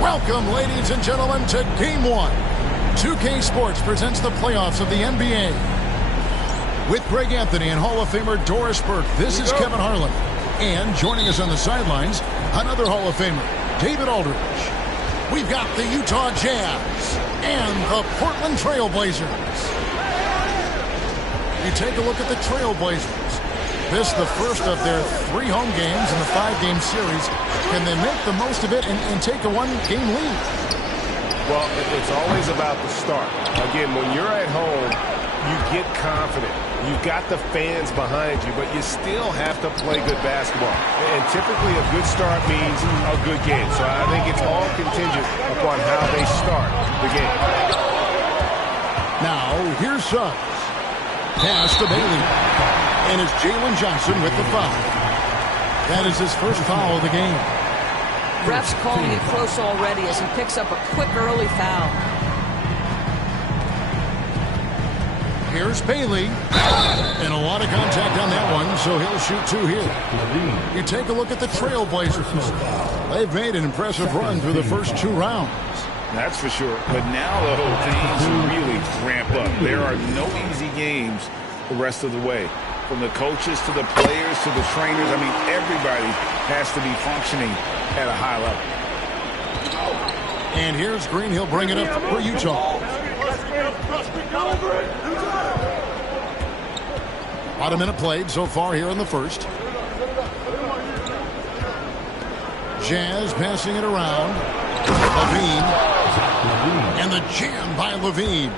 Welcome, ladies and gentlemen, to Game 1. 2K Sports presents the playoffs of the NBA. With Greg Anthony and Hall of Famer Doris Burke, this is Kevin Harlan. And joining us on the sidelines, another Hall of Famer, David Aldridge. We've got the Utah Jazz and the Portland Trail Blazers. You take a look at the Trail Blazers. This is the first of their 3 home games in the 5-game series. Can they make the most of it and take a 1-game lead? Well, it's always about the start. Again, when you're at home, you get confident. You've got the fans behind you, but you still have to play good basketball. And typically a good start means a good game. So I think it's all contingent upon how they start the game. Now, here's Suggs. Pass to Bailey. And it's Jalen Johnson with the foul. That is his first foul of the game. Ref's calling it close already as he picks up a quick early foul. Here's Bailey. And a lot of contact on that one, so he'll shoot 2 here. You take a look at the Trail Blazers. They've made an impressive run through the first 2 rounds. That's for sure. But now the whole thing's really ramp up. There are no easy games the rest of the way. From the coaches to the players to the trainers, I mean, everybody has to be functioning at a high level. And here's Green. He'll bring it up for Utah. About a minute played so far here in the first. Jazz passing it around. Levine. And the jam by Levine.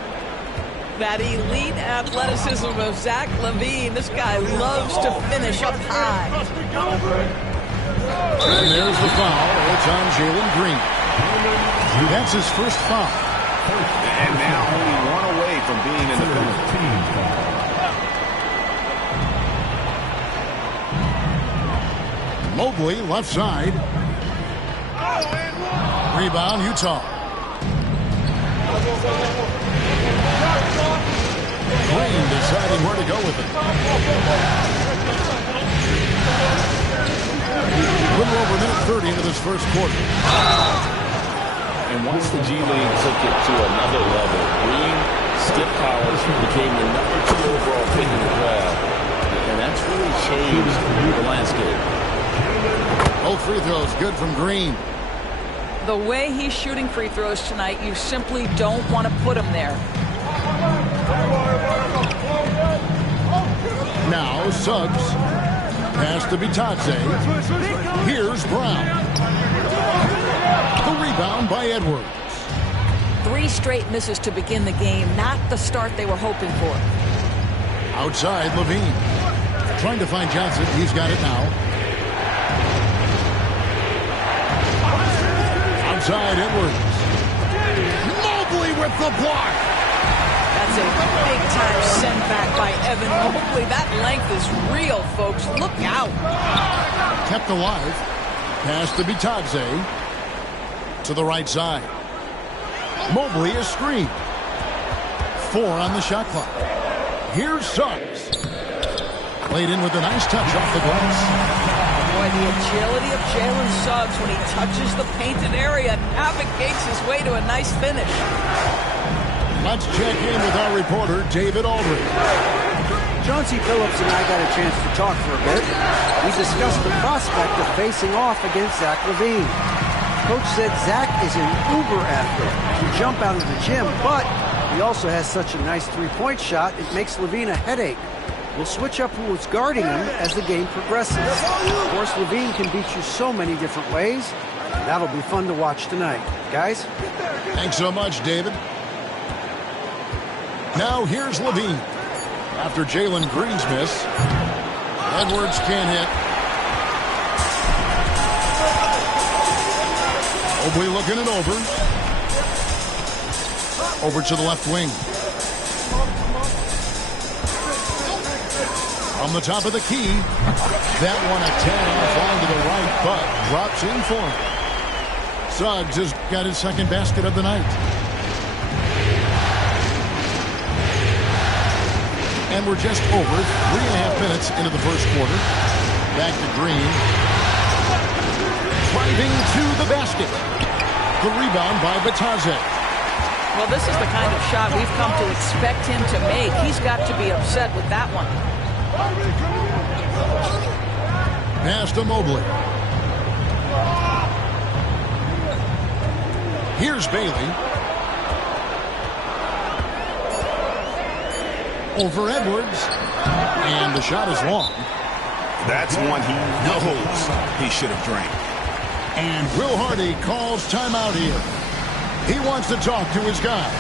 That elite athleticism of Zach LaVine. This guy loves to finish up high. And there's the foul. It's on Jalen Green. That's his first foul. And now only 1 away from being in the penalty. Mobley, left side. Rebound, Utah. Green deciding where to go with it. A little over a minute 30 into this first quarter. And once the G League took it to another level, Green, Skip Collins became the #2 overall pick in the draft. And that's really changed the landscape. Both free throws good from Green. The way he's shooting free throws tonight, you simply don't want to put him there. Now Suggs. Pass to Bitadze. Here's Brown. The rebound by Edwards. 3 straight misses to begin the game. Not the start they were hoping for. Outside, Levine. Trying to find Johnson. He's got it now. Outside, Edwards. Mobley with the block. That's a big-time send-back by Evan Mobley. That length is real, folks. Look out. Kept alive. Pass to Bitadze. To the right side. Mobley is screened. 4 on the shot clock. Here's Suggs. Played in with a nice touch off the glass. Boy, the agility of Jalen Suggs when he touches the painted area navigates his way to a nice finish. Let's check in with our reporter, David Aldridge. Chauncey Phillips and I got a chance to talk for a bit. We discussed the prospect of facing off against Zach LaVine. Coach said Zach is an uber athlete. He can jump out of the gym, but he also has such a nice three-point shot, it makes LaVine a headache. We'll switch up who's guarding him as the game progresses. Of course, LaVine can beat you so many different ways. That'll be fun to watch tonight. Guys? Thanks so much, David. Now here's Levine. After Jalen Green's miss, Edwards can't hit. Mobley looking it over. Over to the left wing. From the top of the key. That one a 10 offline to the right, but drops in for him. Suggs has got his second basket of the night. And we're just over 3.5 minutes into the first quarter. Back to Green. Driving to the basket. The rebound by Batadze. Well, this is the kind of shot we've come to expect him to make. He's got to be upset with that one. Pass to Mobley. Here's Bailey. Over Edwards. And the shot is long. That's one he knows he should have drained. And Will Hardy calls timeout here. He wants to talk to his guys.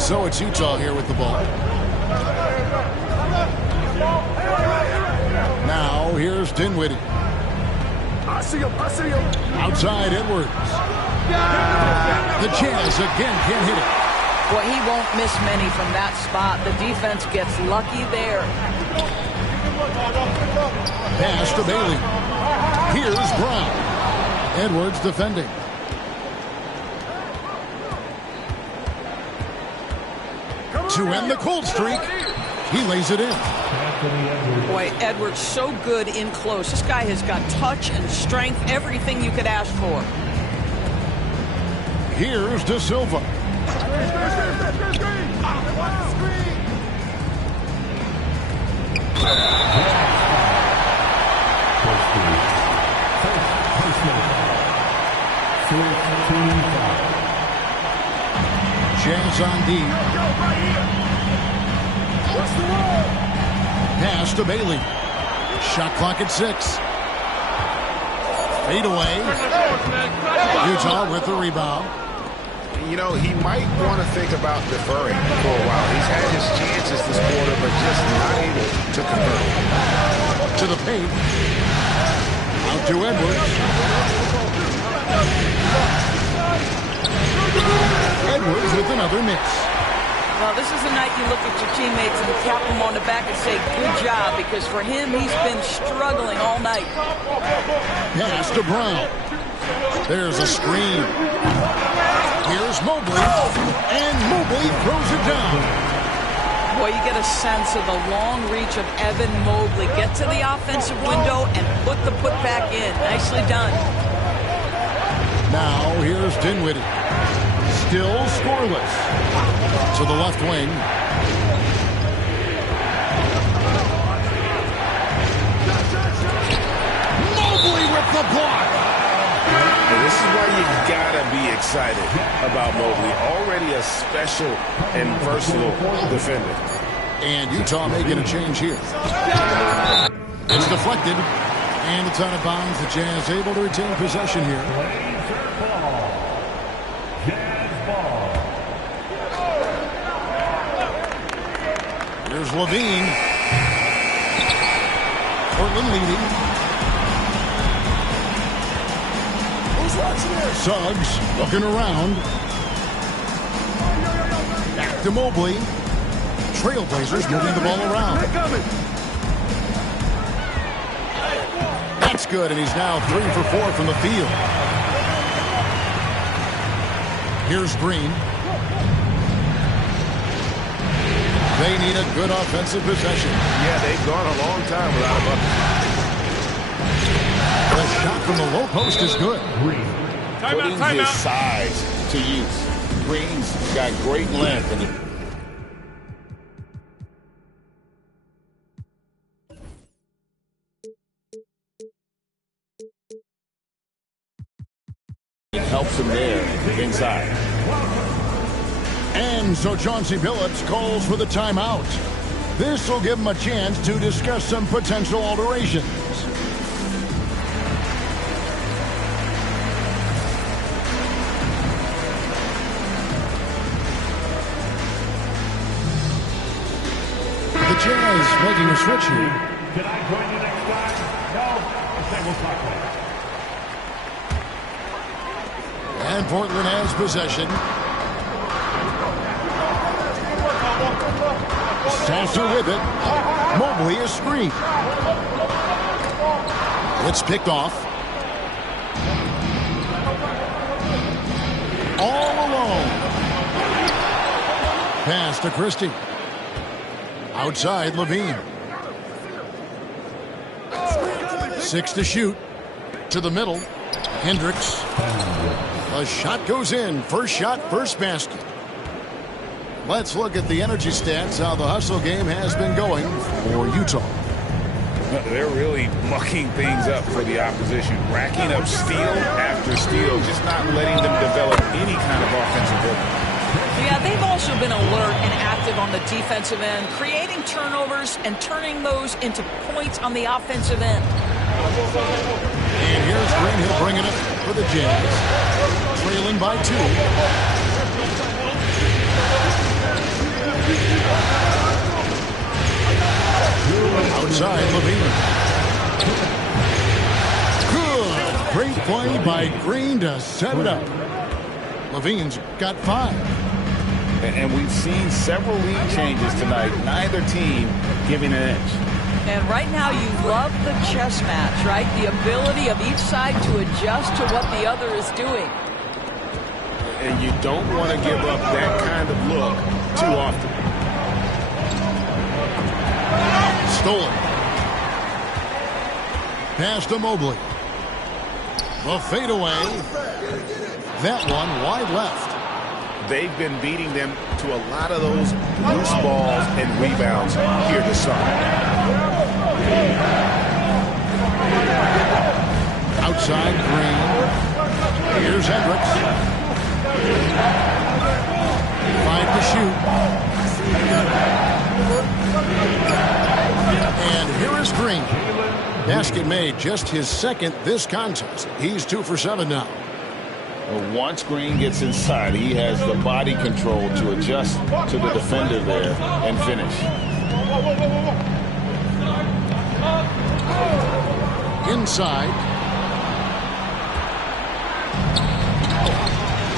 So it's Utah here with the ball. Now here's Dinwiddie. I see him. Outside Edwards. The Jazz again can't hit it. Boy, he won't miss many from that spot. The defense gets lucky there. Pass to Bailey. Here's Brown. Edwards defending. To end the cold streak, he lays it in. Boy, Edwards so good in close. This guy has got touch and strength, everything you could ask for. Here's De Silva. Jazz on D. Pass to Bailey. Shot clock at 6. Fade away. Utah with the rebound. You know, he might want to think about deferring for a while. He's had his chances this quarter, but just not able to convert. To the paint. Out to Edwards. Edwards with another miss. Well, this is the night you look at your teammates and tap them on the back and say, good job, because for him, he's been struggling all night. Pass to Brown. There's a screen. Here's Mobley. And Mobley throws it down. Boy, you get a sense of the long reach of Evan Mobley. Get to the offensive window and put the putback in. Nicely done. Now here's Dinwiddie. Still scoreless. To the left wing. Mobley with the block. And this is why you gotta be excited about Mobley. Already a special and versatile defender. And Utah making a change here. It's deflected. And it's out of bounds. The Jazz able to retain possession here. Here's Levine. Portland leading. Who's watching this? Suggs looking around. Back to Mobley. Trailblazers moving the ball around. That's good, and he's now 3 for 4 from the field. Here's Green. They need a good offensive possession. Yeah, they've gone a long time without a bucket. The shot from the low post is good. putting his size to use. Green's got great length. And it helps him there inside. And so Chauncey Billups calls for the timeout. This will give him a chance to discuss some potential alterations. The Jazz making a switch here. Can I join you next time? No? Okay, we'll talk later. And Portland has possession. Sasser with it. Mobley is screened. It's picked off. All alone. Pass to Christie. Outside, Levine. 6 to shoot. To the middle. Hendricks. A shot goes in. First shot, first basket. Let's look at the energy stats, how the hustle game has been going for Utah. They're really mucking things up for the opposition, racking up steal after steal, just not letting them develop any kind of offensive rhythm. Yeah, they've also been alert and active on the defensive end, creating turnovers and turning those into points on the offensive end. And here's Green. He'll bring it up for the Jazz. Trailing by 2. Outside, Levine. Good. Great play by Green to set it up. Levine's got 5. And we've seen several lead changes tonight, neither team giving an edge. And right now you love the chess match, right? The ability of each side to adjust to what the other is doing. And you don't want to give up that kind of look too often. Stolen. Pass to Mobley. The fadeaway. That one wide left. They've been beating them to a lot of those loose balls and rebounds here to start. Outside, Green. Here's Hendricks. 5 to shoot. And here is Green. Basket made, just his second this contest. He's 2 for 7 now. Well, once Green gets inside, he has the body control to adjust to the defender there and finish. Inside.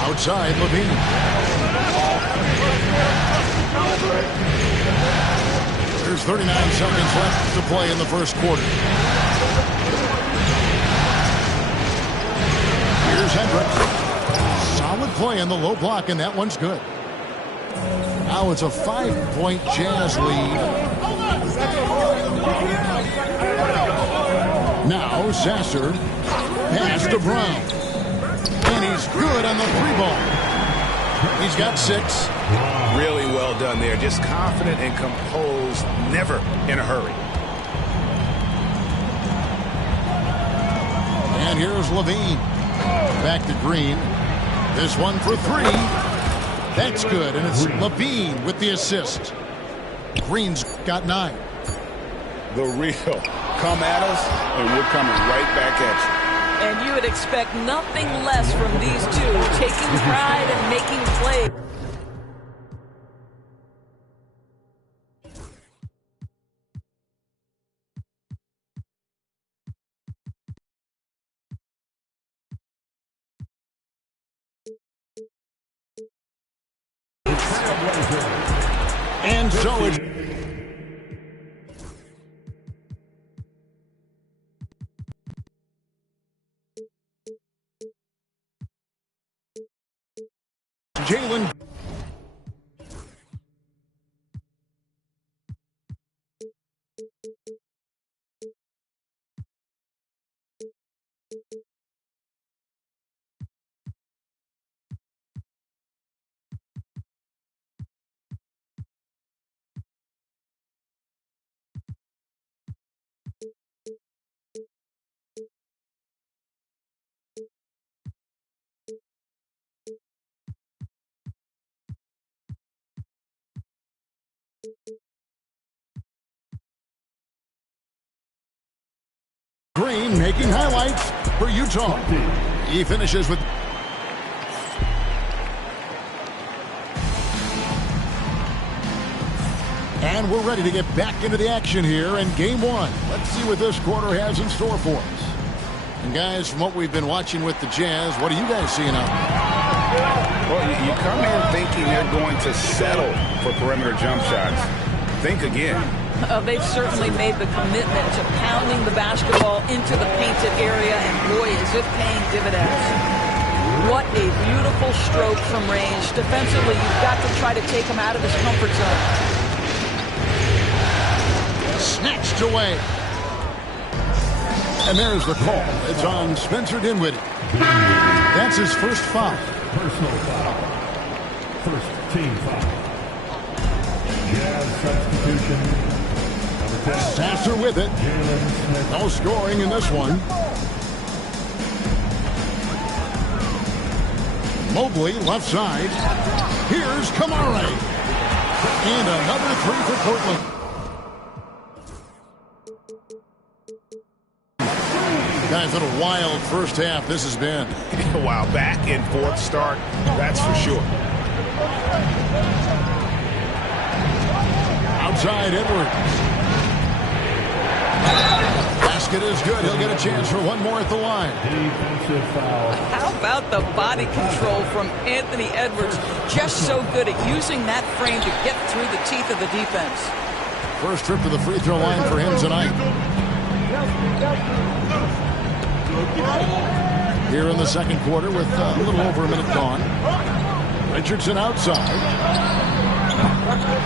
Outside, Levine. There's 39 seconds left to play in the first quarter. Here's Hendricks. Solid play in the low block, and that one's good. Now it's a 5-point Jazz lead. Now Sasser. Pass to Brown. And he's good on the 3-ball. He's got 6. Really well done there. Just confident and composed, never in a hurry. And here's Levine. Back to Green. This one for 3. That's good, and it's Levine with the assist. Green's got 9. The real come at us, and we're coming right back at you. And you would expect nothing less from these two, taking pride and making plays. And so it's Jalen. And making highlights for Utah. He finishes with... And we're ready to get back into the action here in game one. Let's see what this quarter has in store for us. And guys, from what we've been watching with the Jazz, what are you guys seeing out there? Well, you come in thinking they're going to settle for perimeter jump shots. Think again. They've certainly made the commitment to pounding the basketball into the painted area, and boy, is it paying dividends. What a beautiful stroke from range. Defensively, you've got to try to take him out of his comfort zone. Snatched away. And there's the call. It's on Spencer Dinwiddie. That's his first foul. Personal foul. First team foul. Jazz substitution. Number 10. Sasser with it. No scoring in this one. Mobley left side. Here's Kamara. And another three for Portland. Guys, what a wild first half this has been. Wow, back and forth start, that's for sure. Outside Edwards. Basket is good. He'll get a chance for one more at the line. Defensive foul. How about the body control from Anthony Edwards? Just so good at using that frame to get through the teeth of the defense. First trip to the free throw line for him tonight. Here in the second quarter with a little over a minute gone. Richardson outside.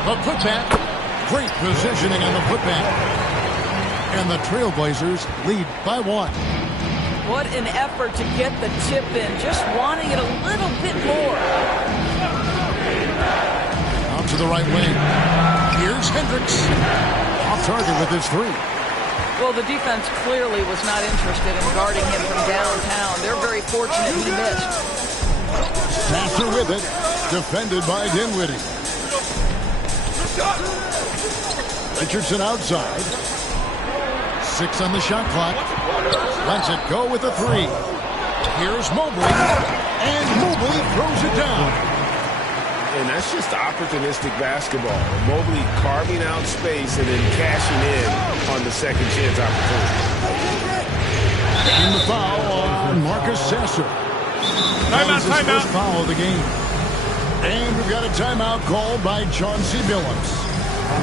The putback. Great positioning on the putback. And the Trailblazers lead by one. What an effort to get the tip in. Just wanting it a little bit more. Out to the right wing. Here's Hendricks. Off target with his three. Well, the defense clearly was not interested in guarding him from downtown. They're very fortunate he missed. Sasser with it. Defended by Dinwiddie. Richardson outside. 6 on the shot clock. Lets it go with a three. Here's Mobley. And Mobley throws it down. And that's just opportunistic basketball. Mobley carving out space and then cashing in on the second chance opportunity. And the foul on Marcus Sasser. Timeout. First foul of the game. And we've got a timeout called by Chauncey Billups.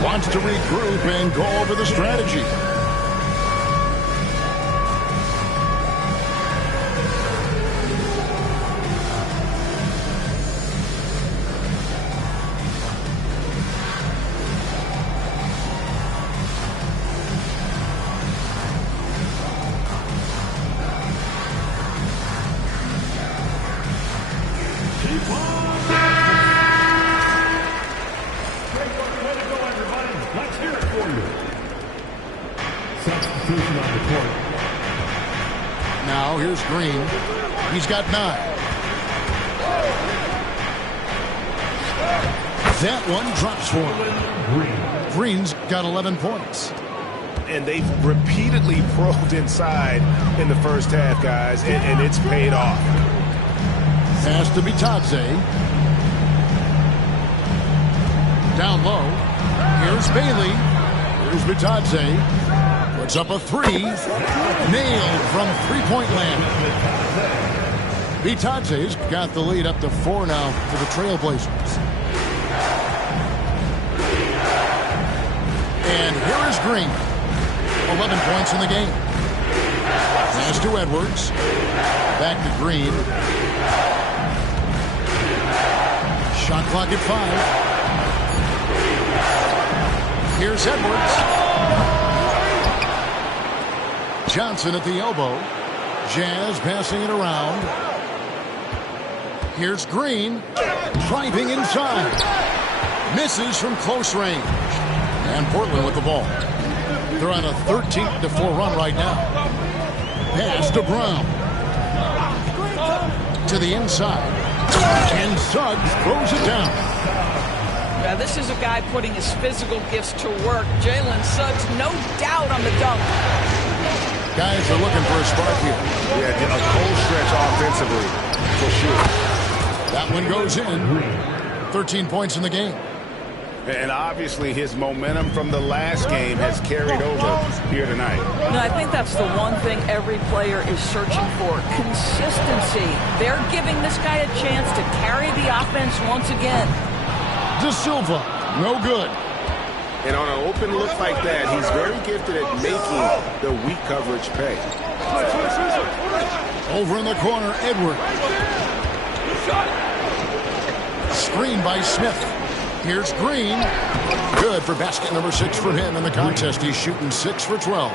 Wants to regroup and go over the strategy. Now here's Green. He's got 9. That one drops for him. Green's got 11 points. And they've repeatedly probed inside in the first half, guys, and it's paid off. Pass to Bitadze. Down low. Here's Bailey. Here's Bitadze. Puts up a three. Nailed from three-point land. Bitadze's got the lead up to 4 now for the Trailblazers. And here is Green. 11 points in the game. Pass to Edwards. Back to Green. Shot clock at 5. Here's Edwards. Johnson at the elbow. Jazz passing it around. Here's Green. Driving inside. Misses from close range. And Portland with the ball. They're on a 13-4 run right now. Pass to Brown. To the inside. And Suggs throws it down. Now, this is a guy putting his physical gifts to work. Jalen Suggs, no doubt on the dunk. Guys are looking for a spark here. Yeah, a cold stretch offensively, for sure. That one goes in. 13 points in the game. And obviously his momentum from the last game has carried over here tonight. No, I think that's the one thing every player is searching for. Consistency. They're giving this guy a chance to carry the offense once again. De Silva, no good. And on an open look like that, he's very gifted at making the weak coverage pay. Over in the corner, Edwards. Screen by Smith. Here's Green. Good for basket number 6 for him in the contest. He's shooting 6 for 12.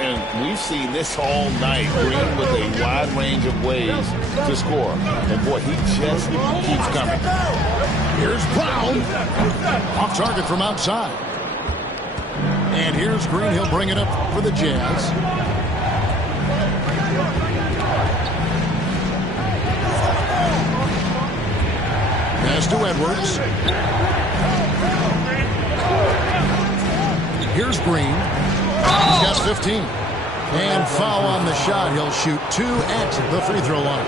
And we've seen this all night. Green with a wide range of ways to score. And boy, he just keeps coming. Here's Brown. Off target from outside. And here's Green. He'll bring it up for the Jazz. Pass to Edwards. Here's Green. He's got 15. And foul on the shot. He'll shoot 2 at the free throw line.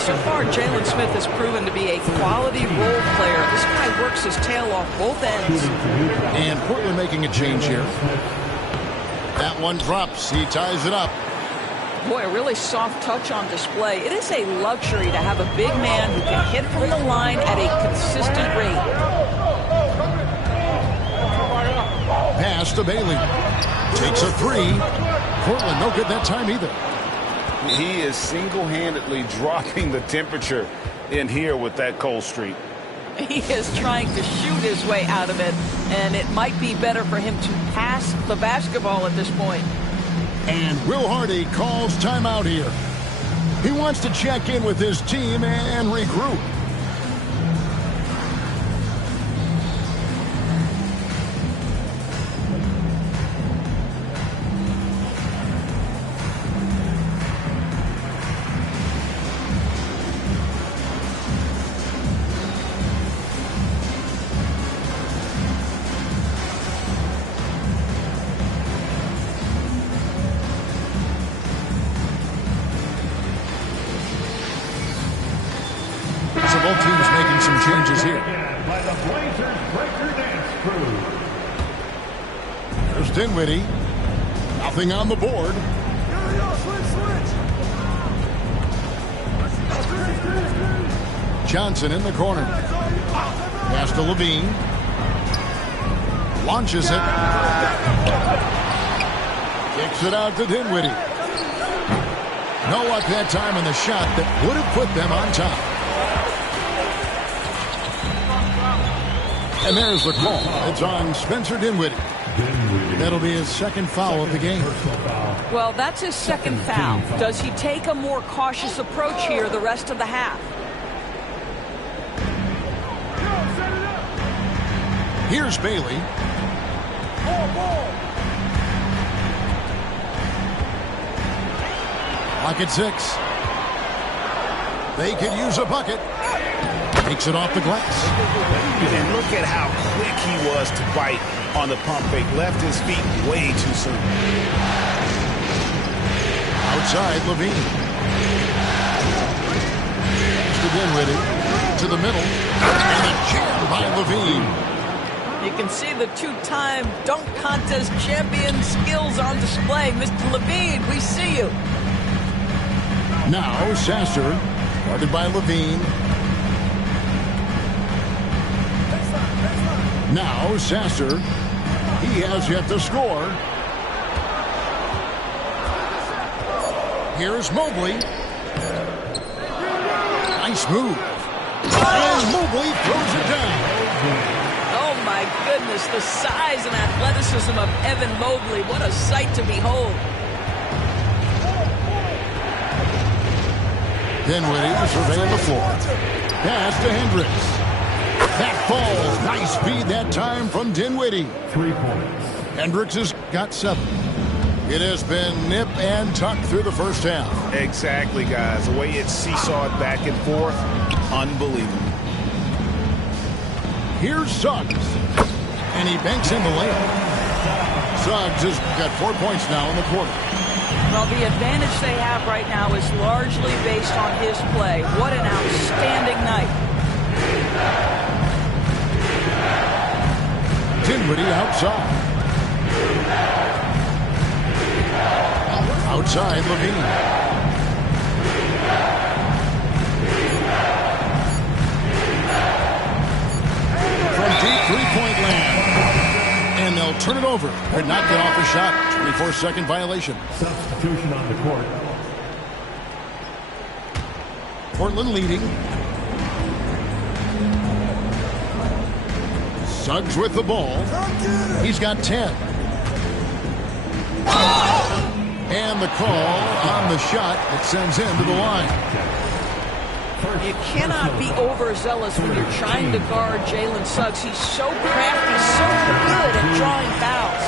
So far, Jalen Smith has proven to be a quality role player. This guy works his tail off both ends. And Portland making a change here. That one drops. He ties it up. Boy, a really soft touch on display. It is a luxury to have a big man who can hit from the line at a consistent rate. Pass to Bailey. Takes a 3. Portland no good that time either. He is single-handedly dropping the temperature in here with that cold streak. He is trying to shoot his way out of it, and it might be better for him to pass the basketball at this point. And Will Hardy calls timeout here. He wants to check in with his team and regroup. Both teams making some changes here. By the Blazers Breaker Dance Crew. There's Dinwiddie. Nothing on the board. Johnson in the corner. Pass to Levine. Launches it. Kicks it out to Dinwiddie. No luck that time on the shot that would have put them on top. And there's the call. It's on Spencer Dinwiddie. That'll be his second foul of the game. Well, that's his second foul. Does he take a more cautious approach here the rest of the half? Here's Bailey. Clock at 6. They could use a bucket. Takes it off the glass. And look at how quick he was to bite on the pump fake. Left his feet way too soon. Outside, Levine. To Dinwiddie. To the middle. And a jam by Levine. You can see the two-time dunk contest champion skills on display. Mr. Levine, we see you. Now Sasser. Guarded by Levine. Now Sasser. He has yet to score. Here's Mobley. Nice move. And Mobley throws it down. Oh, my goodness, the size and athleticism of Evan Mobley. What a sight to behold. Dinwiddie surveying the floor. Pass to Hendricks. That falls. Nice speed that time from Dinwiddie. 3 points. Hendricks has got 7. It has been nip and tuck through the first half. Exactly, guys. The way it seesawed back and forth, unbelievable. Here's Suggs. And he banks in the layup. Suggs has got 4 points now in the quarter. Well, the advantage they have right now is largely based on his play. What an outstanding night. Dinwiddie outside. Outside, Levine. From deep three-point land. And they'll turn it over. Could not get off a shot. 24-second violation. Substitution on the court. Portland leading. Suggs with the ball. He's got 10. And the call on the shot that sends him to the line. You cannot be overzealous when you're trying to guard Jalen Suggs. He's so crafty, so good at drawing fouls.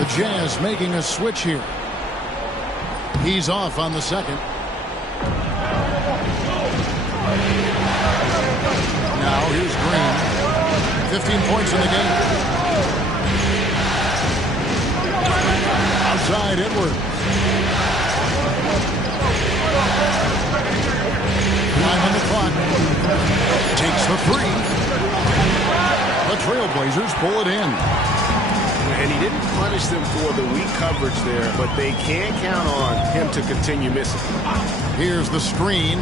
The Jazz making a switch here. He's off on the second. Now here's Green. 15 points in the game. Outside Edwards. Time on the clock. Takes the three. The Trailblazers pull it in. And he didn't punish them for the weak coverage there, but they can count on him to continue missing. Here's the screen.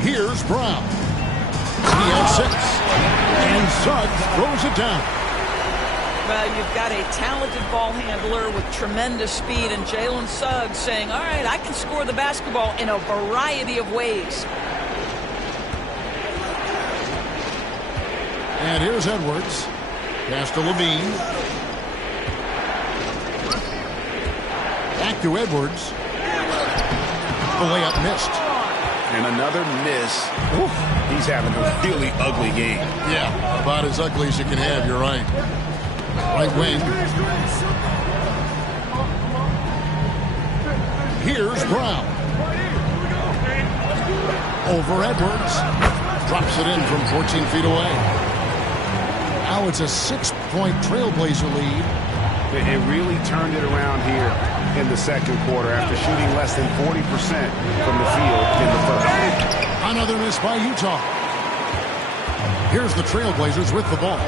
Here's Brown. He has 6. And Suggs throws it down. Well, you've got a talented ball handler with tremendous speed, and Jalen Suggs saying, all right, I can score the basketball in a variety of ways. And here's Edwards. Pass to Levine. Back to Edwards. The layup missed. And another miss. Oof. He's having a really ugly game. Yeah, about as ugly as you can have, you're right. Right wing. Here's Brown. Over Edwards. Drops it in from 14 feet away. Now it's a 6-point Trailblazer lead. It really turned it around here in the second quarter after shooting less than 40% from the field in the first. Another miss by Utah. Here's the Trailblazers with the ball.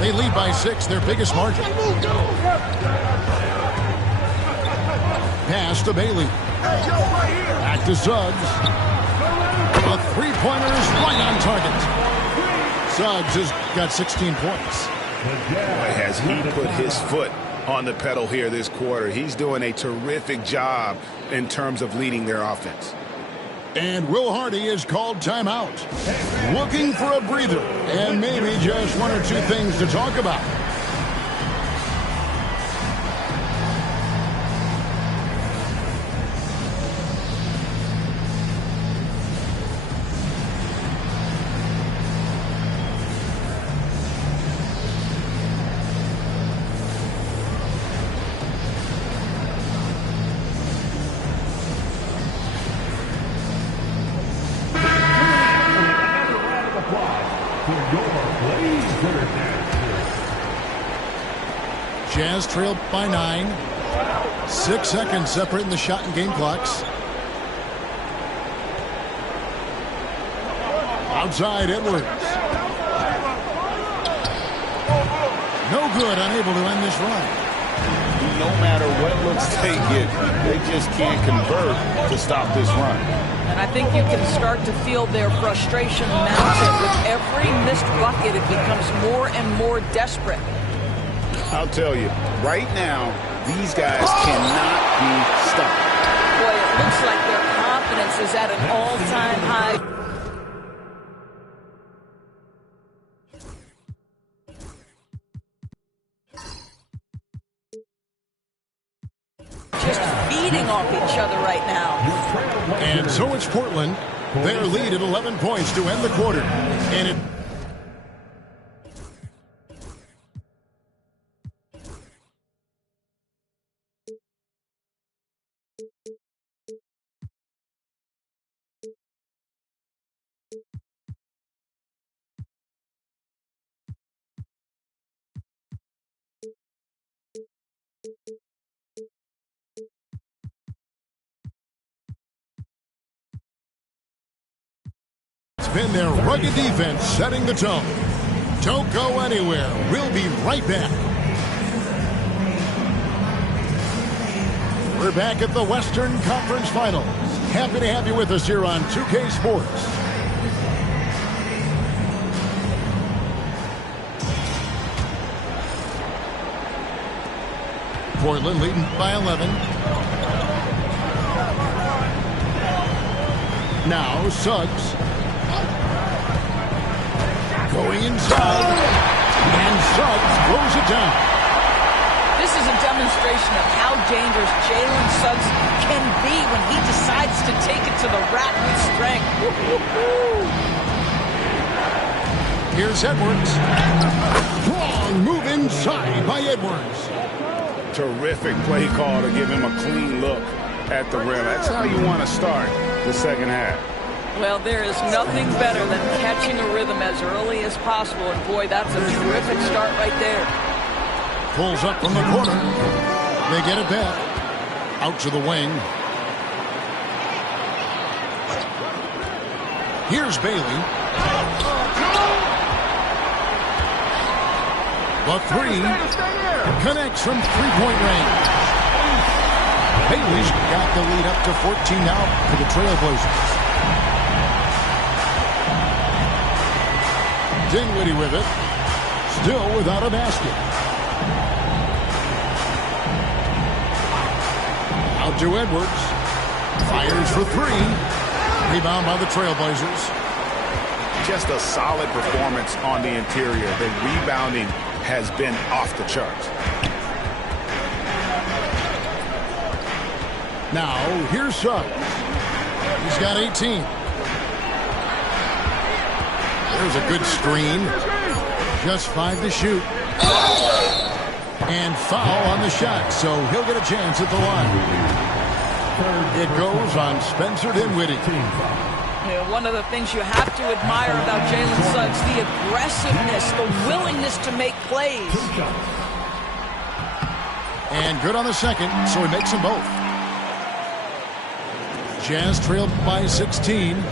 They lead by 6, their biggest margin. Pass to Bailey. Back to Suggs. A three-pointer is right on target. Suggs has got 16 points. Boy, has he put his foot on the pedal here this quarter. He's doing a terrific job in terms of leading their offense. And Will Hardy is called timeout. Looking for a breather and maybe just 1 or 2 things to talk about. Jazz trailed by 9. 6 seconds separating the shot and game clocks. Outside Edwards. No good, unable to end this run. No matter what looks they get, they just can't convert to stop this run. And I think you can start to feel their frustration mounted. With every missed bucket, it becomes more and more desperate. I'll tell you, right now, these guys cannot be stopped. Boy, it looks like their confidence is at an all-time high. Just feeding off each other right now. And so it's Portland. Their lead at 11 points to end the quarter. And it It's been their rugged defense setting the tone. Don't go anywhere. We'll be right back. We're back at the Western Conference Finals. Happy to have you with us here on 2K Sports. Portland leading by 11. Now Suggs. Going inside. And Suggs throws it down. This is a demonstration of how dangerous Jalen Suggs can be when he decides to take it to the rack with strength. Here's Edwards. Long move inside by Edwards. Terrific play call to give him a clean look at the rim. That's how you want to start the second half. Well, there is nothing better than catching a rhythm as early as possible. And boy, that's a terrific start right there. Pulls up from the corner. They get it back. Out to the wing. Here's Bailey. The three connects from three-point range. Bailey's got the lead up to 14 now for the Trailblazers. Dinwiddie with it. Still without a basket. Out to Edwards. Fires for three. Rebound by the Trailblazers. Just a solid performance on the interior. The rebounding has been off the charts. Now, here's Suggs. He's got 18. There's a good screen. Just 5 to shoot. And foul on the shot, so he'll get a chance at the line. It goes on Spencer Dinwiddie. Yeah, one of the things you have to admire about Jalen Suggs, the aggressiveness, the willingness to make plays. And good on the second, so he makes them both. Jazz trailed by 16.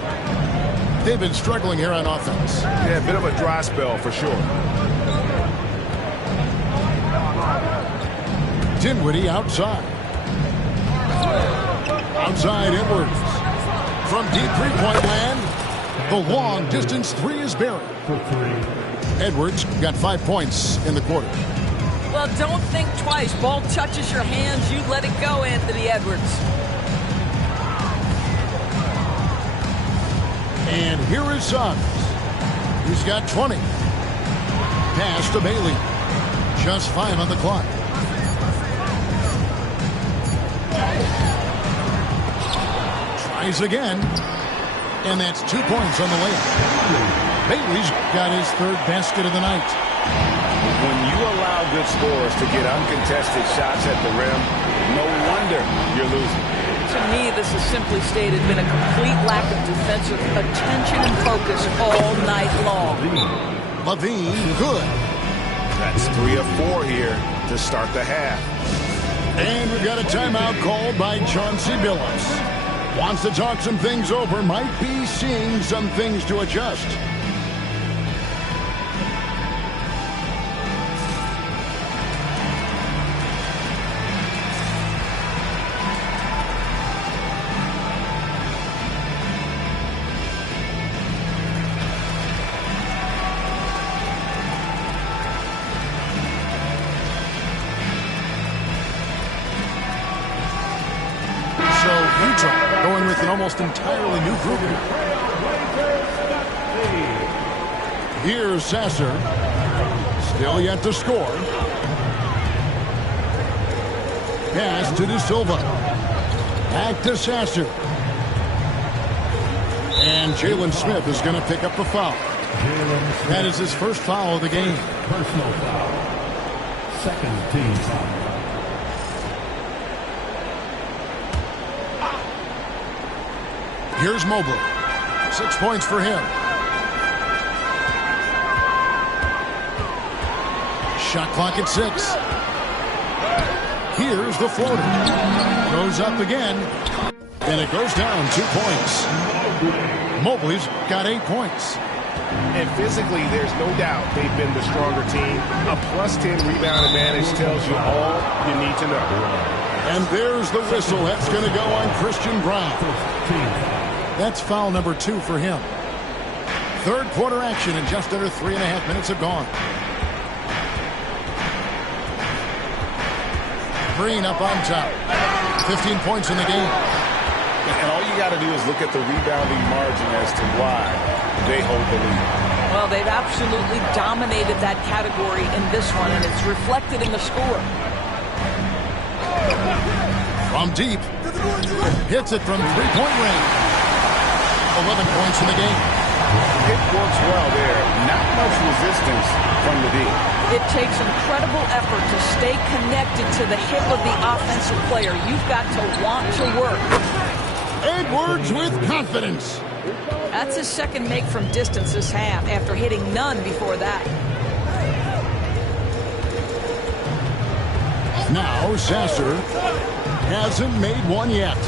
They've been struggling here on offense. Yeah, a bit of a dry spell for sure. Dinwiddie outside. Outside Edwards. From deep three-point land, the long-distance three is buried. Edwards got 5 points in the quarter. Well, don't think twice. Ball touches your hands, you let it go, Anthony Edwards. And here is Suggs. He's got 20. Pass to Bailey. Just 5 on the clock. Tries again. And that's 2 points on the layup. Bailey's got his third basket of the night. When you allow good scorers to get uncontested shots at the rim, no wonder you're losing. To me, this is simply stated been a complete lack of defensive attention and focus all night long. Levine, good. That's 3 of 4 here to start the half. And we've got a timeout called by Chauncey Billups. Wants to talk some things over, might be seeing some things to adjust. Going with an almost entirely new group here. Here's Sasser. Still yet to score. Pass to De Silva. Back to Sasser. And Jalen Smith is going to pick up the foul. That is his first foul of the game. Personal foul. Second team foul. Here's Mobley. 6 points for him. Shot clock at 6. Here's the floater. Goes up again. And it goes down 2 points. Mobley's got 8 points. And physically, there's no doubt they've been the stronger team. A +10 rebound advantage tells you all you need to know. And there's the whistle. That's going to go on Christian Brown. That's foul number 2 for him. Third quarter action, and just under 3.5 minutes have gone. Green up on top. 15 points in the game. And all you got to do is look at the rebounding margin as to why they hold the lead. Well, they've absolutely dominated that category in this one, and it's reflected in the score. From deep. Hits it from three-point range. 11 points in the game. It works well there. Not much resistance from the D. It takes incredible effort to stay connected to the hip of the offensive player. You've got to want to work. Edwards with confidence. That's his second make from distance this half after hitting none before that. Now Sasser hasn't made one yet.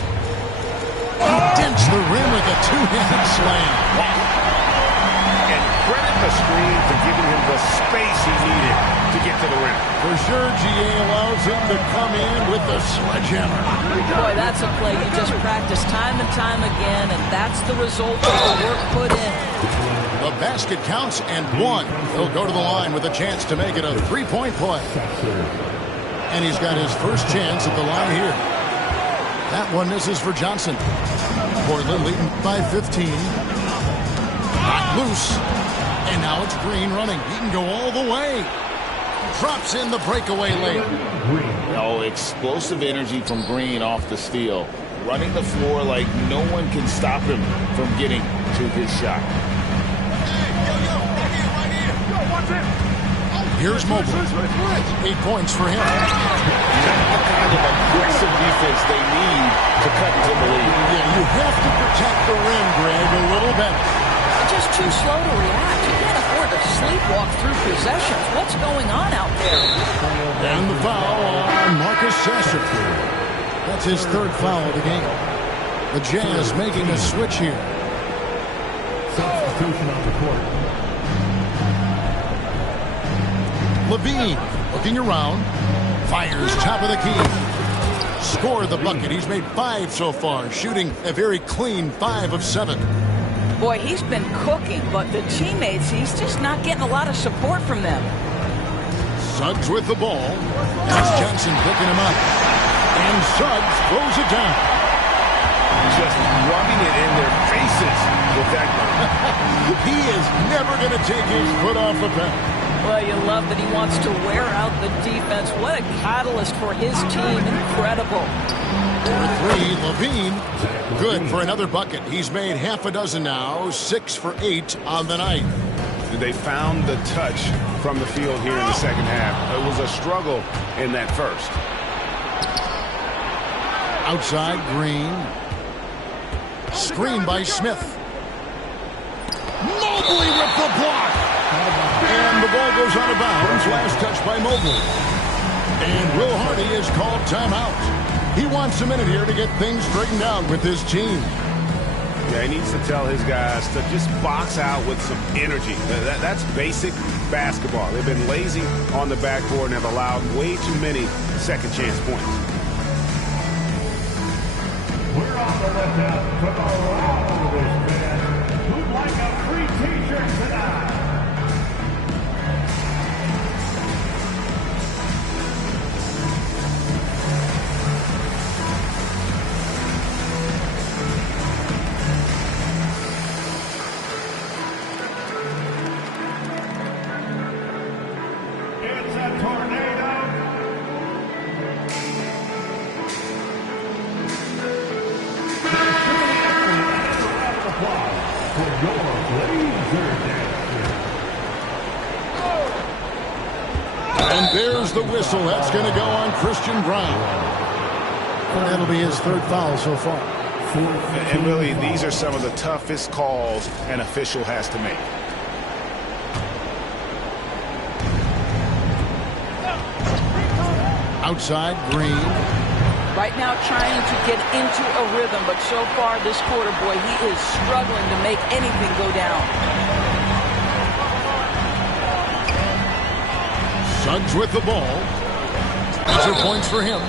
He dents the rim with a two-handed slam. And credit the screen for giving him the space he needed to get to the rim. For sure, GA allows him to come in with the sledgehammer. Boy, that's a play you just practice time and time again, and that's the result of the work put in. The basket counts and one. He'll go to the line with a chance to make it a three-point play. And he's got his first chance at the line here. That one misses for Johnson. Portland leading by 15. Not loose. And now it's Green running. He can go all the way. Drops in the breakaway layup. Oh, explosive energy from Green off the steal. Running the floor like no one can stop him from getting to his shot. Here's Mobley. 8 points for him. Not the kind of aggressive defense they need to cut to the lead. Yeah, you have to protect the rim, Greg, a little better. Just too slow to react. You can't afford to sleepwalk through possessions. What's going on out there? And the foul on Marcus Sasser. That's his third foul of the game. The Jazz making a switch here. Substitution on the court. Levine looking around. Fires top of the key. Scored the bucket. He's made 5 so far, shooting a very clean 5 of 7. Boy, he's been cooking, but the teammates, he's just not getting a lot of support from them. Suggs with the ball. That's Johnson picking him up. And Suggs throws it down. Just rubbing it in their faces with that. He is never going to take his foot off the pedal. Well, you love that he wants to wear out the defense. What a catalyst for his team. Incredible. For 3, Levine. Good for another bucket. He's made half a dozen now. 6 for 8 on the night. They found the touch from the field here in the second half. It was a struggle in that first. Outside, Green. Screen by Smith. Mobley with the block. And the ball goes out of bounds. Last touch by Mobley. And Will Hardy is called timeout. He wants a minute here to get things straightened out with his team. Yeah, he needs to tell his guys to just box out with some energy. That's basic basketball. They've been lazy on the backboard and have allowed way too many second chance points. We're on the lookout for the loudest fan who'd like a free t-shirt tonight. It's a tornado. For your laser dancer. And there's the whistle. That's going to go on Christian Brown. That'll be his third foul so far. And really, these are some of the toughest calls an official has to make. Outside, Green. Right now trying to get into a rhythm, but so far this quarter, boy, he is struggling to make anything go down. Suggs with the ball. Extra points for him.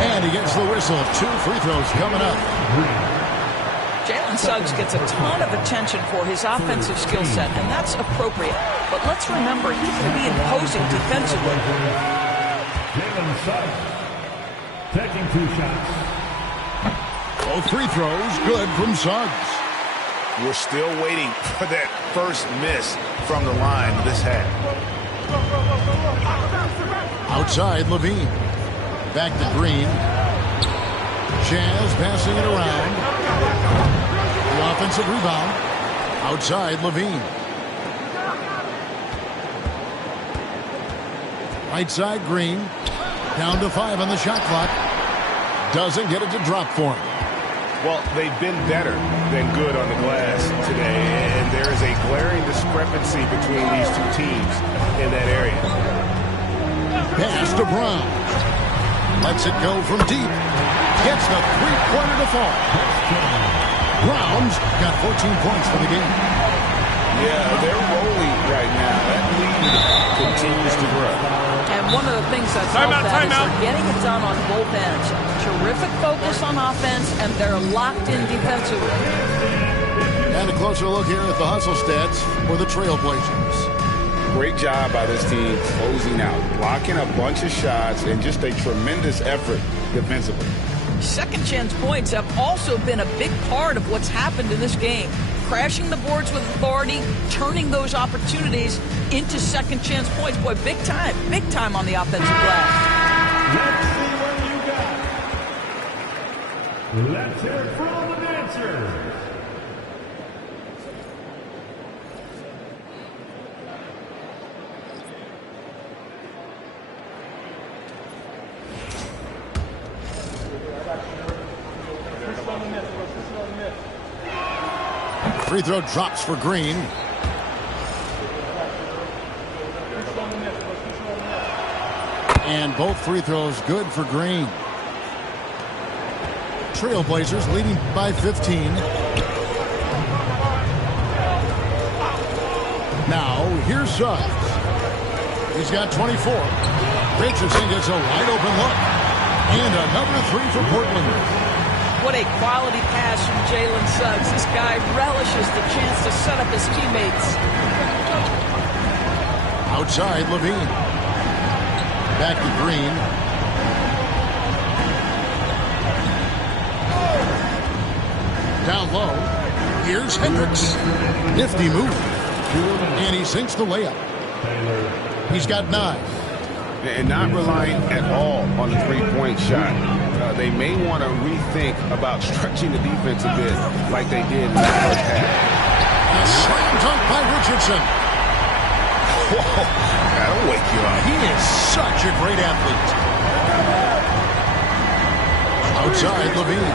And he gets the whistle. 2 free throws coming up. Jalen Suggs gets a ton of attention for his offensive skill set, and that's appropriate. But let's remember, he can be imposing defensively. Jalen Suggs taking 2 shots. Both free throws good from Suggs. We're still waiting for that first miss from the line this half. Outside, Levine. Back to Green. Chaz passing it around. The offensive rebound. Outside, Levine. Right side, Green. Down to 5 on the shot clock. Doesn't get it to drop for him. Well, they've been better than good on the glass today, and there is a glaring discrepancy between these two teams in that area. Pass to Brown. Lets it go from deep. Gets the three-pointer to fall. Brown's got 14 points for the game. Yeah, they're rolling right now. That lead continues to grow. And one of the things that's helped that is they're getting it done on both ends. Terrific focus on offense, and they're locked in defensively. And a closer look here at the hustle stats for the Trailblazers. Great job by this team closing out, blocking a bunch of shots, and just a tremendous effort defensively. Second chance points have also been a big part of what's happened in this game. Crashing the boards with authority, turning those opportunities into second chance points. Boy, big time on the offensive glass. Let's see what you got. Let's hear it from the dancers. Free throw drops for Green. And both free throws good for Green. Trailblazers leading by 15. Now, here's Suggs. He's got 24. Richardson gets a wide open look. And another 3 for Portland. What a quality pass from Jalen Suggs. This guy relishes the chance to set up his teammates. Outside, Levine. Back to Green. Down low. Here's Hendricks. Nifty move. And he sinks the layup. He's got 9. And not relying at all on the three-point shot. They may want to rethink about stretching the defense a bit like they did in the first half. A slam dunk by Richardson. Whoa, that'll wake you up. He is such a great athlete. Outside, Levine.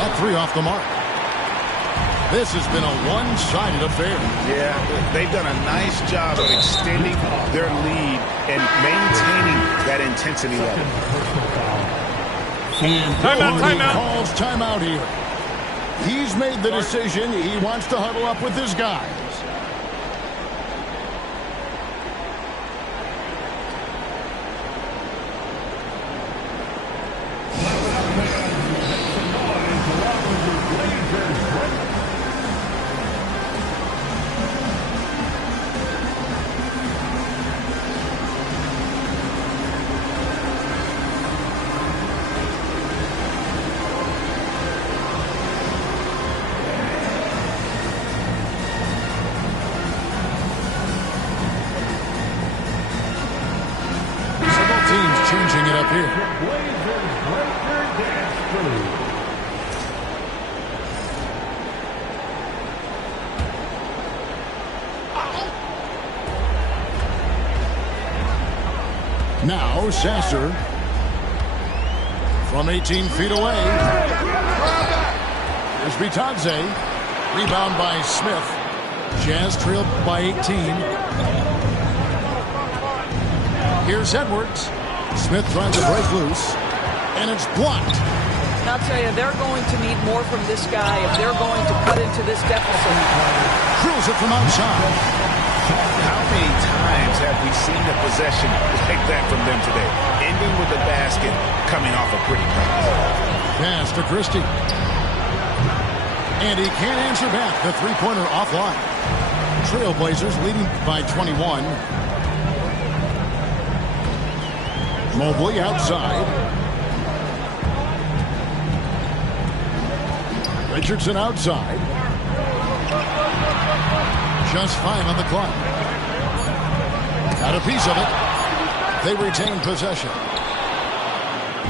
That 3 off the mark. This has been a one-sided affair. Yeah, they've done a nice job of extending their lead and maintaining that intensity level. Timeout. Calls timeout here. He's made the decision. He wants to huddle up with his guys. Changing it up here. Now Sasser from 18 feet away. Here's Bitadze. Rebound by Smith. Jazz trailed by 18. Here's Edwards. Smith trying to break loose, and it's blocked. And I'll tell you, they're going to need more from this guy if they're going to cut into this deficit. Drills it from outside. How many times have we seen a possession like that from them today? Ending with the basket, coming off a pretty pass. Pass to Christie. And he can't answer back. The three-pointer offline. Trailblazers leading by 21. Mobley outside. Richardson outside. Just 5 on the clock. Got a piece of it. They retain possession.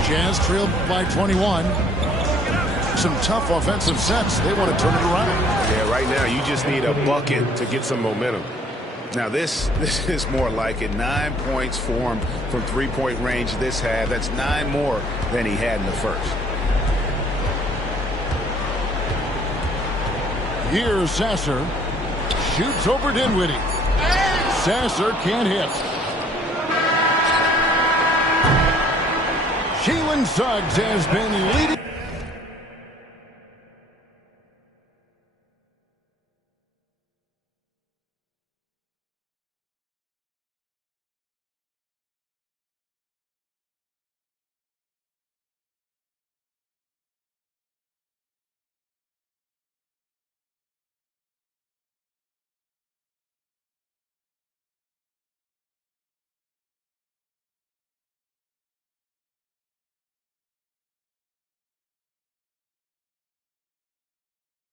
Jazz trailed by 21. Some tough offensive sets. They want to turn it around. Yeah, right now you just need a bucket to get some momentum. Now this is more like it. 9 points for him from three-point range this half. That's 9 more than he had in the first. Here's Sasser. Shoots over Dinwiddie. Sasser can't hit. Jalen Suggs has been leading.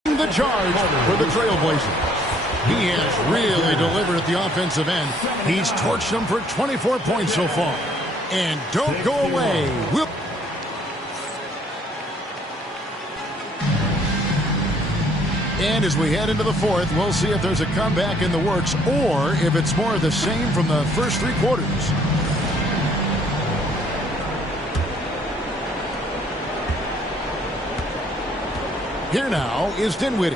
The charge for the Trailblazers. He has really delivered at the offensive end. He's torched them for 24 points so far. And don't go away. And as we head into the fourth, we'll see if there's a comeback in the works or if it's more of the same from the first 3 quarters. Here now is Dinwiddie.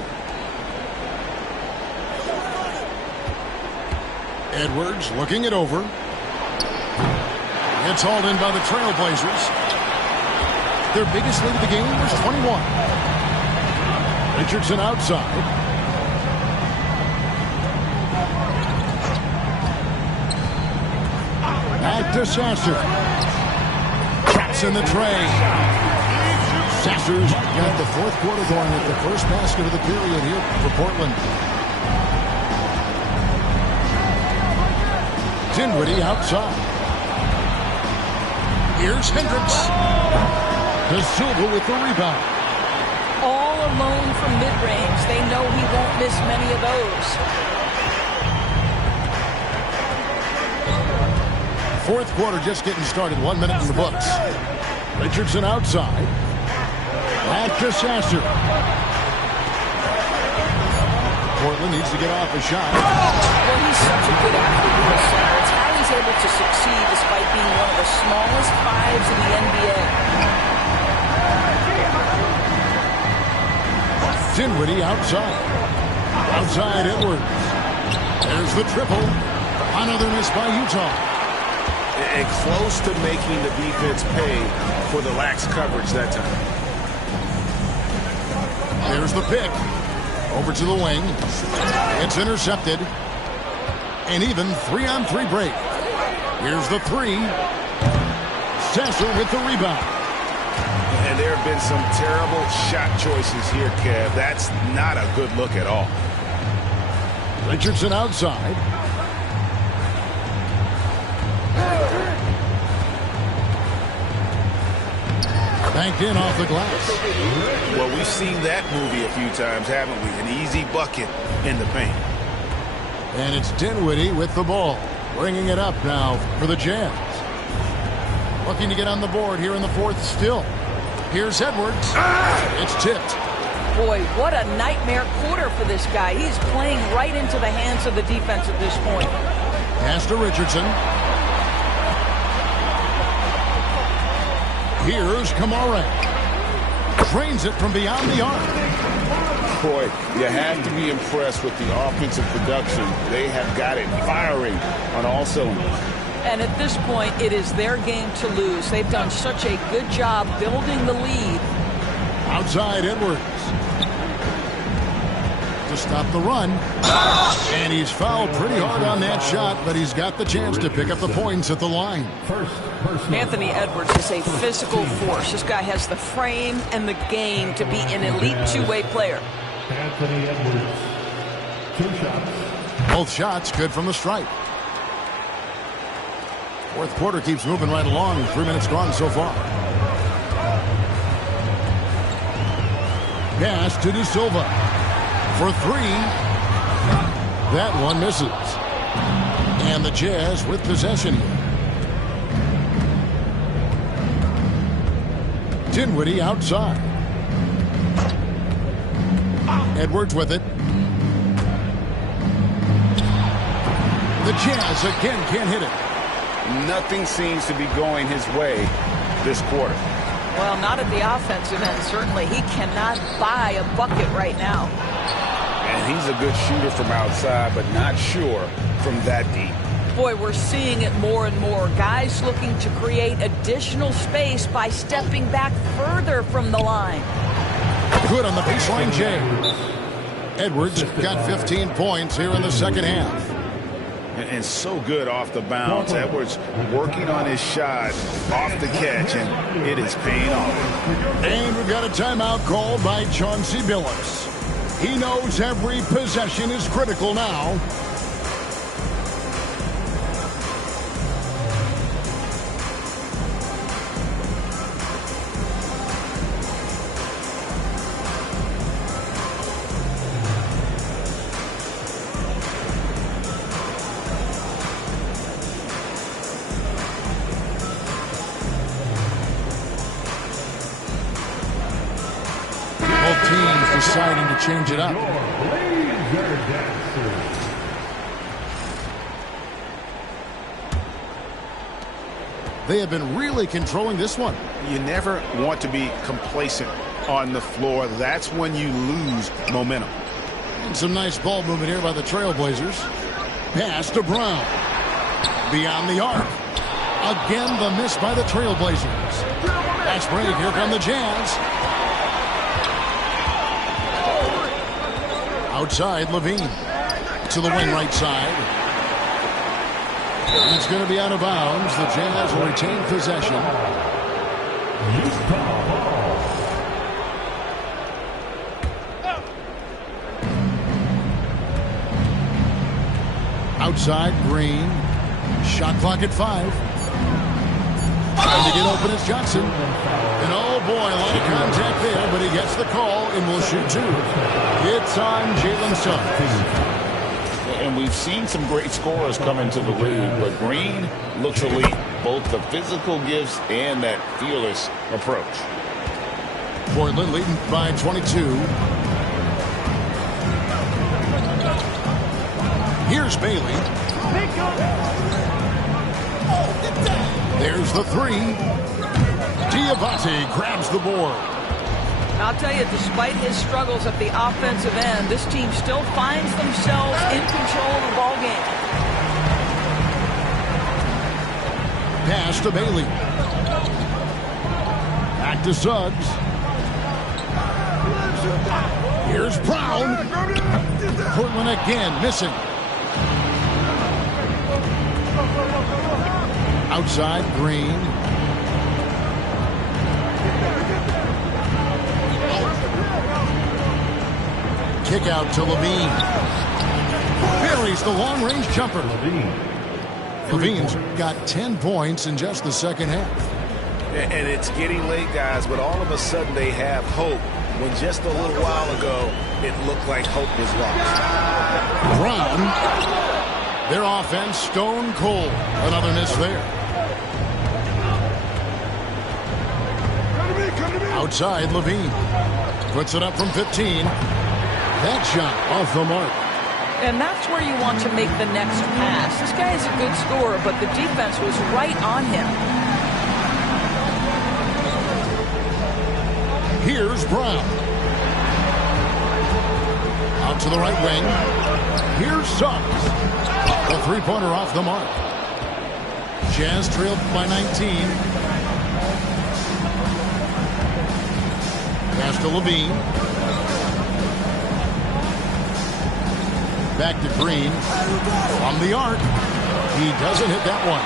Edwards looking it over. It's hauled in by the Trailblazers. Their biggest lead of the game was 21. Richardson outside. Back to Sasser. Traps in the tray. Sasser's got the fourth quarter going at the first basket of the period here for Portland. Dinwiddie outside. Here's Hendricks. De Silva with the rebound. All alone from mid-range. They know he won't miss many of those. Fourth quarter just getting started. 1 minute in the books. Richardson outside. Back to Sasser. Portland needs to get off a shot. Well, he's such a good athlete in the center. It's how he's able to succeed despite being one of the smallest 5s in the NBA. Dinwiddie outside. Outside Edwards. There's the triple. Another miss by Utah. And close to making the defense pay for the lax coverage that time. There's the pick. Over to the wing. It's intercepted. An even 3-on-3 break. Here's the 3. Sasser with the rebound. And there have been some terrible shot choices here, Kev. That's not a good look at all. Richardson outside. Banked in off the glass. Well, we've seen that movie a few times, haven't we? An easy bucket in the paint. And it's Dinwiddie with the ball. Bringing it up now for the Jazz. Looking to get on the board here in the fourth still. Here's Edwards. It's tipped. Boy, what a nightmare quarter for this guy. He's playing right into the hands of the defense at this point. Pass to Richardson. Here's Kamara. Drains it from beyond the arc. Boy, you have to be impressed with the offensive production. They have got it firing on all cylinders. And at this point, it is their game to lose. They've done such a good job building the lead. Outside Edwards. To stop the run. And he's fouled pretty hard on that shot, but he's got the chance to pick up the points at the line. Anthony Edwards is a physical force. This guy has the frame and the game to be an elite two-way player. Anthony Edwards, 2 shots. Both shots good from the stripe. Fourth quarter keeps moving right along. 3 minutes gone so far. Pass to De Silva for 3. That one misses. And the Jazz with possession here. Dinwiddie outside. Edwards with it. The Jazz again can't hit it. Nothing seems to be going his way this quarter. Well, not at the offensive end, certainly. He cannot buy a bucket right now. And he's a good shooter from outside, but not sure from that deep. Boy, we're seeing it more and more. Guys looking to create additional space by stepping back further from the line. Good on the baseline, Jay. Edwards got 15 points here in the second half. And so good off the bounce. Edwards working on his shot off the catch, and it is paying off. And we've got a timeout called by Chauncey Billups. He knows every possession is critical now. Teams deciding to change it up. They have been really controlling this one. You never want to be complacent on the floor. That's when you lose momentum. And some nice ball movement here by the Trailblazers. Pass to Brown. Beyond the arc. Again, the miss by the Trailblazers. Fast break. Here come the Jazz. Outside, Levine to the wing right side. And it's going to be out of bounds. The Jazz will retain possession. Outside, Green. Shot clock at 5. Trying to get open is Johnson. And oh boy, a lot of contact there, but he gets the call and will shoot 2. It's on Jalen Suggs. And we've seen some great scorers come into the league, but Green looks elite. Both the physical gifts and that fearless approach. Portland leading by 22. Here's Bailey. There's the 3. Diabate grabs the board. I'll tell you, despite his struggles at the offensive end, this team still finds themselves in control of the ball game. Pass to Bailey. Back to Suggs. Here's Brown. Portland again missing. Outside, Green. Kick out to Levine. Buries the long-range jumper. Levine's got 10 points in just the second half. And it's getting late, guys, but all of a sudden they have hope when just a little while ago it looked like hope was lost. Brown. Their offense stone cold. Another miss there. Outside, Levine. Puts it up from 15. That shot off the mark. And that's where you want to make the next pass. This guy is a good scorer, but the defense was right on him. Here's Brown. Out to the right wing. Here's Suggs. The three-pointer off the mark. Jazz trailed by 19. Pass to Levine. Back to Green. From the arc. He doesn't hit that one.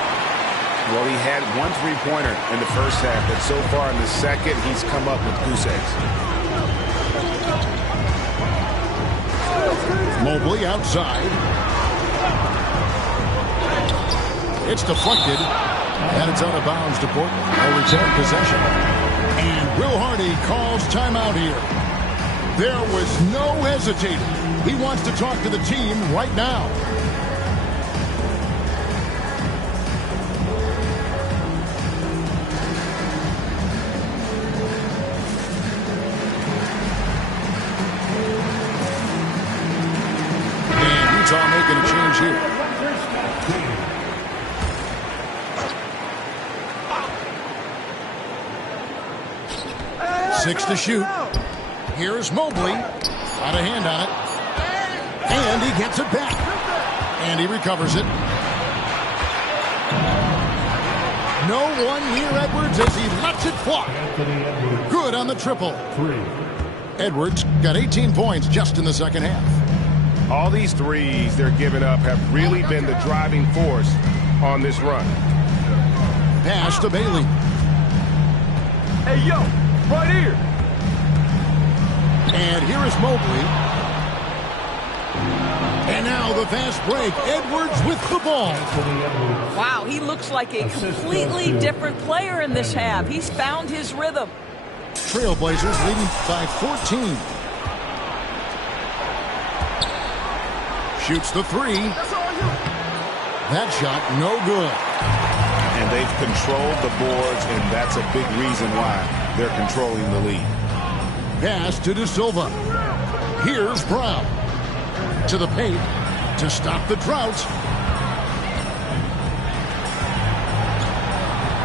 Well, he had one three-pointer in the first half, but so far in the second, he's come up with goose eggs. Mobley outside. It's deflected. And it's out of bounds to Portland. A return possession. And Will Hardy calls timeout here. There was no hesitating. He wants to talk to the team right now. And Utah making a change here. 6 to shoot. Here's Mobley. Got a hand on it. And he gets it back. And he recovers it. No one near Edwards as he lets it fly. Good on the triple. Edwards got 18 points just in the second half. All these threes they're giving up have really been the driving force on this run. Pass to Bailey. Hey, yo, right here. And here is Mobley. And now the fast break. Edwards with the ball. Wow, he looks like a completely different player in this half. He's found his rhythm. Trailblazers leading by 14. Shoots the three. That shot no good. And they've controlled the boards, and that's a big reason why they're controlling the lead. Pass to De Silva. Here's Brown. To the paint to stop the drought.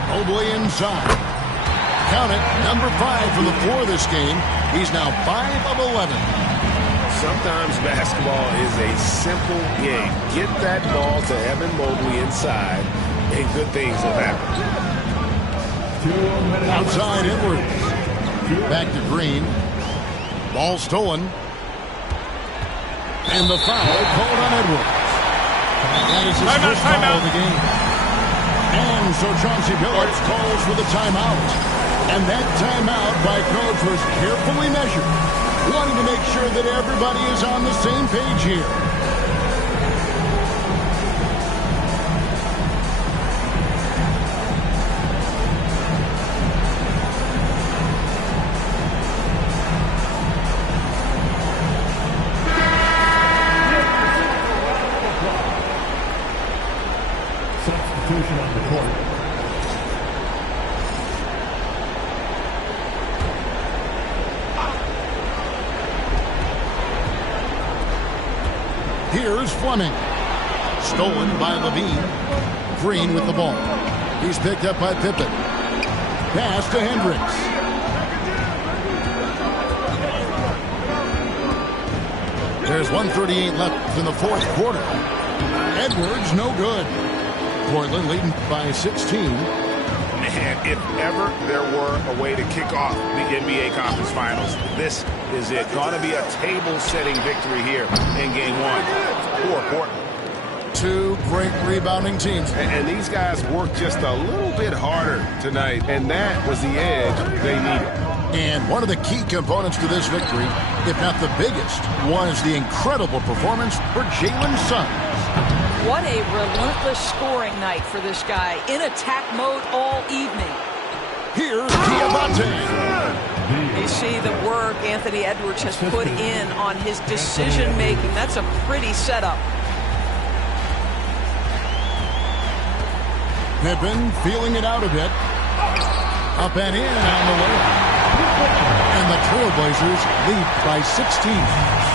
Mobley inside. Count it, number 5 from the floor this game. He's now 5 of 11. Sometimes basketball is a simple game. Get that ball to Evan Mobley inside, and good things will happen. Outside Edwards. Back to Green. Ball stolen. And the foul called on Edwards. That is his first foul of the game. And so Chauncey Billups calls for the timeout. And that timeout by Coach was carefully measured, wanting to make sure that everybody is on the same page here. Substitution on the court. Here's Fleming. Stolen by Levine. Green with the ball. He's picked up by Pippen. Pass to Hendricks. There's 1:38 left in the fourth quarter. Edwards no good. Portland leading by 16. Man, if ever there were a way to kick off the NBA Conference Finals, this is it. Going to be a table-setting victory here in Game 1 for Portland. Two great rebounding teams. And these guys worked just a little bit harder tonight, and that was the edge they needed. And one of the key components to this victory, if not the biggest, was the incredible performance for Jalen Suggs. What a relentless scoring night for this guy. In attack mode all evening. Here's Diabate. You see the work Anthony Edwards has put in on his decision-making. That's a pretty setup. Pippen feeling it out a bit. Up and in on the layup. And the Trailblazers lead by 16.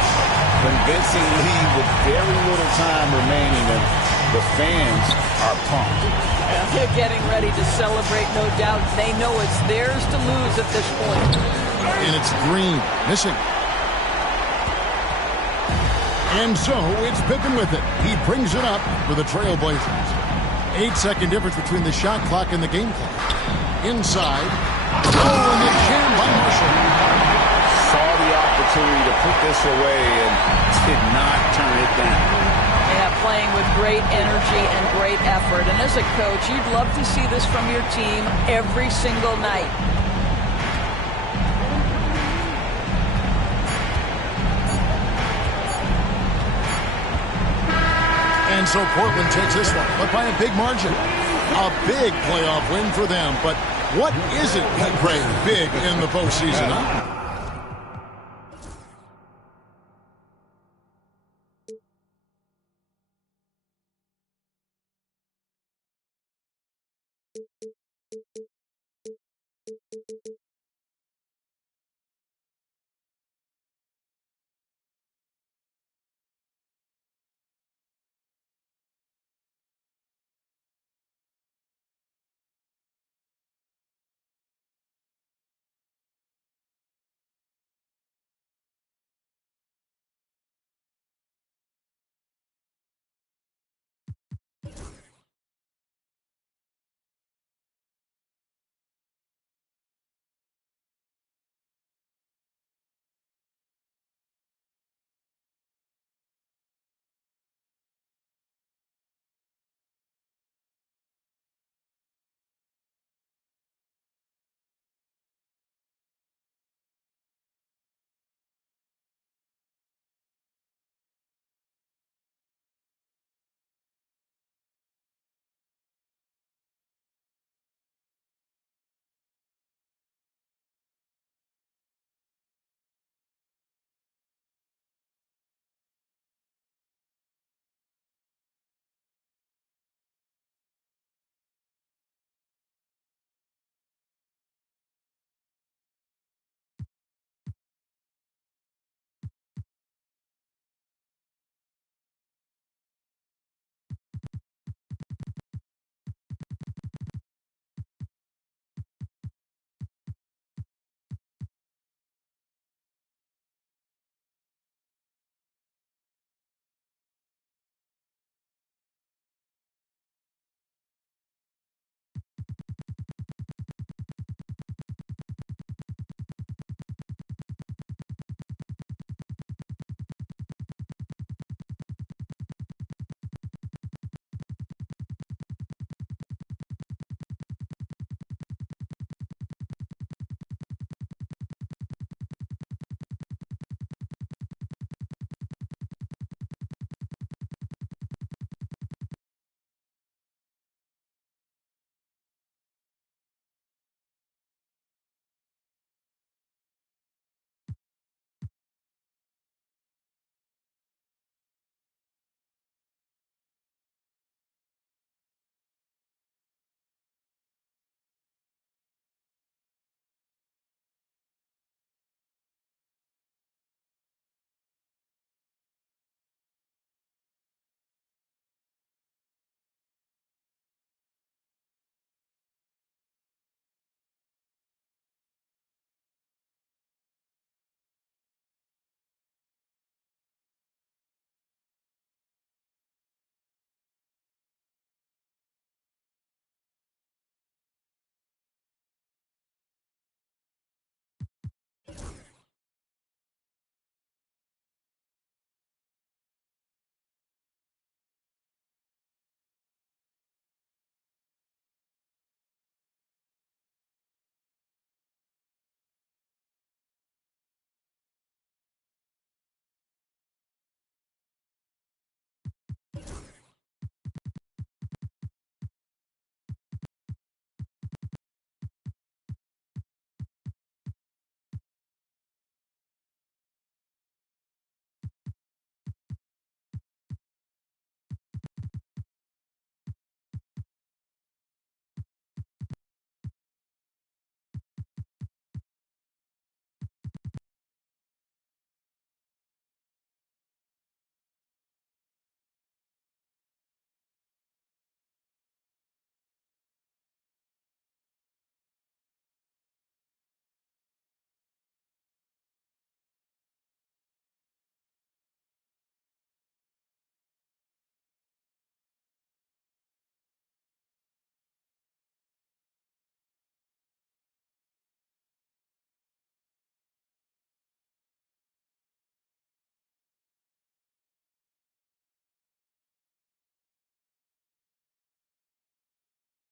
Convincing lead with very little time remaining, and the fans are pumped. They're getting ready to celebrate, no doubt. They know it's theirs to lose at this point. And it's Green missing. And so it's Pippen with it. He brings it up for the Trailblazers. 8-second difference between the shot clock and the game clock. Inside. Oh, and the jam by Marshall. Saw the opportunity to put this away and did not turn it down. Yeah, playing with great energy and great effort. And as a coach, you'd love to see this from your team every single night. And so Portland takes this one, but by a big margin. A big playoff win for them. But what isn't, Greg, big in the postseason, huh?